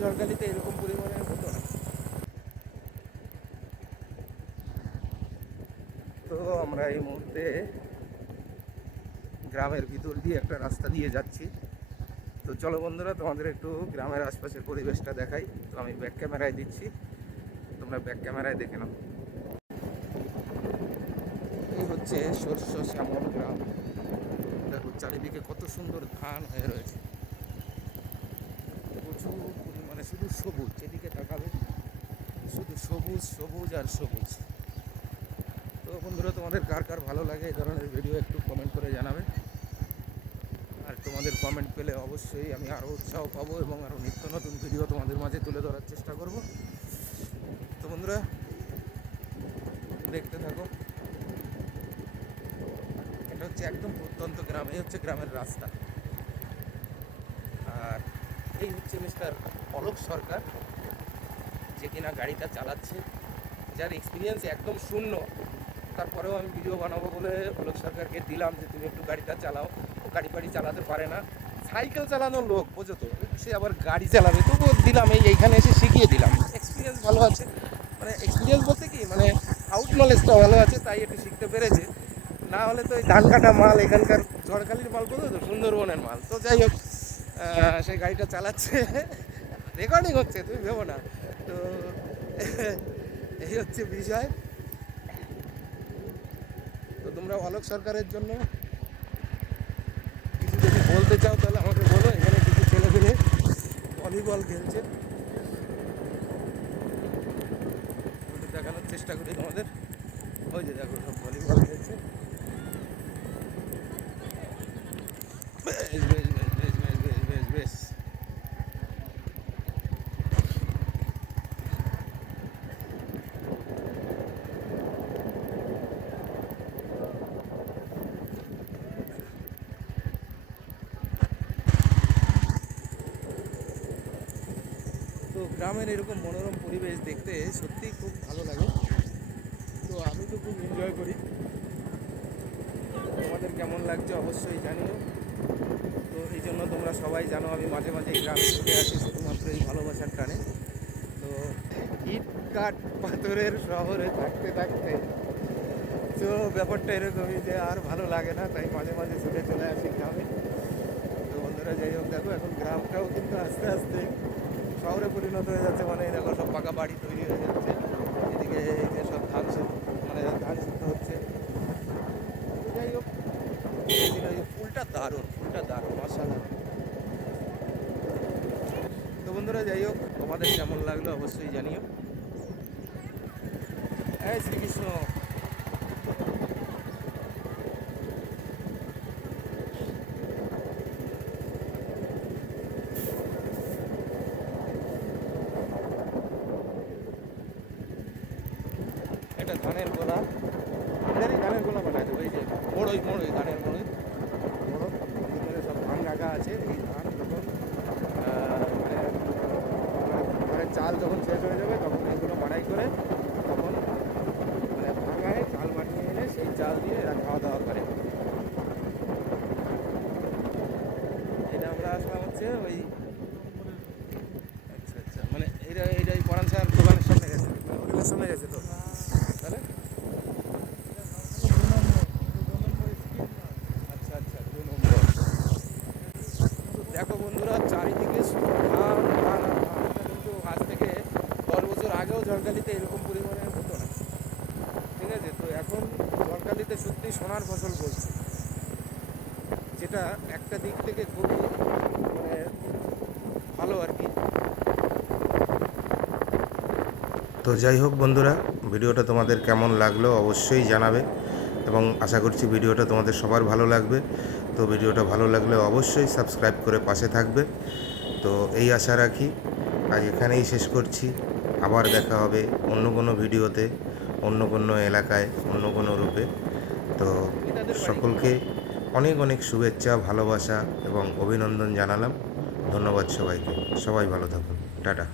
ঝড়খালিতে এরকম পরিমাণে হতো না। তো আমরা এই মুহূর্তে গ্রামের ভিতর দিয়ে একটা রাস্তা দিয়ে যাচ্ছি। তো চলো বন্ধুরা, তোমাদের একটু গ্রামের আশপাশের পরিবেশটা দেখাই। তো আমি ব্যাক ক্যামেরায় দিচ্ছি। তোমরা ব্যাক ক্যামেরায় দেখে নাও। এই হচ্ছে শস্য শ্যামল গ্রাম। দেখো, চারিদিকে কত সুন্দর ধান হয়ে রয়েছে প্রচুর পরিমাণে শুধু সবুজ, এদিকে তাকাবে। শুধু সবুজ সবুজ আর সবুজ। তো বন্ধুরা, তোমাদের কার কার ভালো লাগে এই ধরনের ভিডিও একটু কমেন্ট করে জানাবে। আর তোমাদের কমেন্ট পেলে অবশ্যই আমি আরও উৎসাহ পাবো এবং আরও নিত্য নতুন ভিডিও তোমাদের মাঝে তুলে ধরার চেষ্টা করব। তো বন্ধুরা, দেখতে থাকো। এটা হচ্ছে একদম প্রত্যন্ত গ্রাম হচ্ছে গ্রামের রাস্তা। এই হচ্ছে মিস্টার অলোক সরকার, যে কিনা গাড়িটা চালাচ্ছে। যার এক্সপিরিয়েন্স একদম শূন্য। তারপরেও আমি ভিডিও বানাবো বলে অলোক সরকারকে দিলাম যে, তুমি একটু গাড়িটা চালাও। ও গাড়ি ফাড়ি চালাতে পারে না। সাইকেল চালানোর লোক, বোঝো তো, সে আবার গাড়ি চালাবে। তবুও দিলাম, এই এইখানে এসে শিখিয়ে দিলাম। এক্সপিরিয়েন্স ভালো আছে। মানে এক্সপিরিয়েন্স বলতে কি মানে আউট নলেজটা ভালো আছে, তাই একটু শিখতে পেরেছে। না হলে তো এই ধান কাটা মাল, এখানকার ঝড়খালির মাল, বোঝো তো, সুন্দরবনের মাল। তো যাই হোক সেই গাড়িটা চালাচ্ছে। রেকর্ডিং হচ্ছে, তুমি ভেবো না। তো, এই হচ্ছে বিষয়। তো তোমরা অলোক সরকারের জন্য কিছু যদি বলতে চাও, তাহলে আমাকে বলো, এখানে কিছু ছেলে পেলে। ভলিবল খেলছে। দেখানোর চেষ্টা করি তোমাদের। ওই যে দেখো, সব ভলিবল খেলছে। তো গ্রামের এরকম মনোরম পরিবেশ দেখতে সত্যিই খুব ভালো লাগে। তো আমি তো খুব এনজয় করি। তোমাদের কেমন লাগছে অবশ্যই জানিও। তো এই জন্য তোমরা সবাই জানো, আমি মাঝে মাঝে গ্রামে ছুটে আসি শুধুমাত্র এই ভালোবাসার টানে তো ইট কাঠ পাথরের শহরে থাকতে থাকতে, তো ব্যাপারটা এরকমই যে আর ভালো লাগে না, তাই মাঝে মাঝে ছুটে চলে আসি গ্রামে। তো বন্ধুরা, যাই হোক, দেখো, এখন গ্রামটাও কিন্তু আস্তে আস্তে শহরে পরিণত হয়ে যাচ্ছে মানে দেখো সব পাকা বাড়ি তৈরি হয়ে যাচ্ছে। এদিকে যে সব ধান মানে ধান সিদ্ধ হচ্ছে। যাই হোক ফুলটা দারুণ ফুলটা দারুণ অসাধারণ তো বন্ধুরা, যাই হোক, তোমাদের কেমন লাগল অবশ্যই জানিও। হ্যাঁ শ্রীকৃষ্ণ। এটা ধানের গোলা। এটারই ধানের গোলা বানায় দেবো এই যে মোড়ই মোড়ই ধানের মোড়ই মোড়ো ভিতরে সব ধান রাখা আছে এই ধান যখন মানে মানে চাল যখন শেষ হয়ে যাবে তখন এগুলো মাড়াই করে তখন মানে ভাঙায় চাল মাটিয়ে এনে সেই চাল দিয়ে এরা খাওয়া দাওয়া করে। এটা আমরা আসলাম হচ্ছে ওই আচ্ছা আচ্ছা মানে এটা এটা এই পরান সাহেব দোকানের সামনে গেছে। হোটেলের সামনে গেছে তো তাহলে আচ্ছা আচ্ছা দু নম্বর তো দেখো বন্ধুরা আজ থেকে দশ বছর আগেও ঝড়খালিতে এরকম পরিমাণে হতো ঠিক আছে তো এখন ঝড়খালিতে সত্যি সোনার ফসল বলছে যেটা একটা দিক থেকে খুবই মানে ভালো আর কি তো যাই হোক বন্ধুরা, ভিডিওটা তোমাদের কেমন লাগল অবশ্যই জানাবে এবং আশা করছি ভিডিওটা তোমাদের সবার ভালো লাগবে। তো ভিডিওটা ভালো লাগলে অবশ্যই সাবস্ক্রাইব করে পাশে থাকবে। তো এই আশা রাখি আজ এখানেই শেষ করছি। আবার দেখা হবে অন্য কোনো ভিডিওতে, অন্য কোনো এলাকায়, অন্য কোনো রূপে। তো সকলকে অনেক অনেক শুভেচ্ছা, ভালোবাসা এবং অভিনন্দন জানালাম। ধন্যবাদ সবাইকে। সবাই ভালো থাকুন। টাটা।